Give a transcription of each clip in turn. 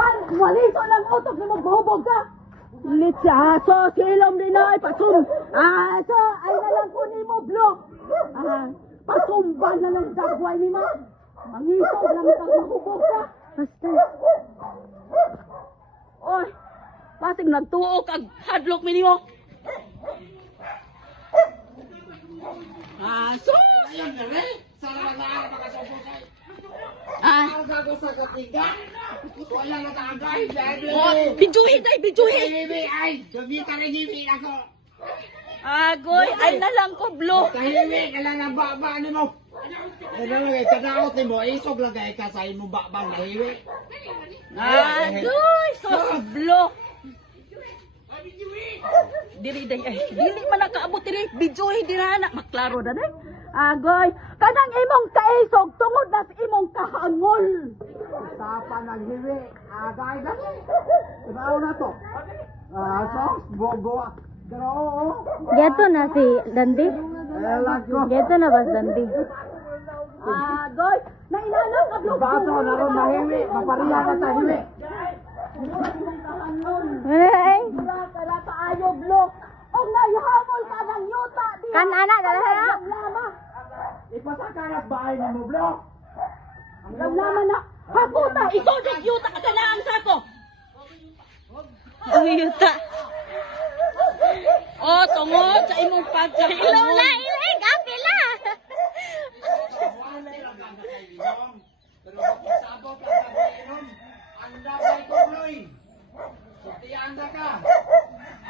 Man, waliso ng utok na maghubog ka. Litsa, so silom din na ay pasum. So ay nalang ko ni mo blok. Pasumban na ng dagway ni mo. Mangisog lang kang mahubog ka. Basta. Oy, pasig nagtuo kag hadlok mi nimo. So Ayun na rin. Sana mag-aaral pa ka sa pusay. ah, Gago sa katiga. Wala na tagay. bijuhin ay bijuhin. Tahimik ay. Gabi ka rin himik ako. Agoy, ay nalang ko blok. Tahimik. Alam na baba ni mo. Ano lang ay kadaot ni mo. Isog lang ay kasay mo babang tahimik. Agoy, so blok. Dili day ay dili man nakaabot dili bijuhin din na maklaro na day. Agoy, kanang imong kaisog tungod na sa imong kahangol. Sapa ng himik. Agay na. Tanaw na to. Sos. Bogo. Pero oo. Geto na si Dandi. Elag ko. Geto na ba si Dandi? Agoy, na inanang ka blok. Baso na ron mahimik. Mapariya ka tahimik. Ay. Kala kaayo blok. Og nayhamol ka ng yuta di. Kan anak dala ha. Lama. Ipasakarat bahay ni mo, bro. Lama na. Hakuta, isodok yuta ka sa laang sako. Ang yuta. Oh, tungod sa imong pagkakangol. Lola, ilig, apila. Pero sabot lang sa inom. Anda kay Kogloy. Suti anda ka.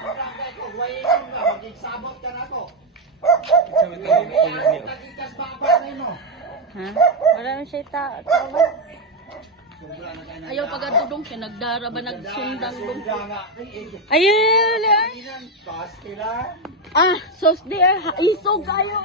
Anda kay Kogloy inom ka. Magsabot ka na ko. Tagikas baba na mo. Ha? Wala na siya tao. Ayaw pagadudong siya nagdara ba nagsundang dong. Ayun. Pastila. Sos di isog kayo.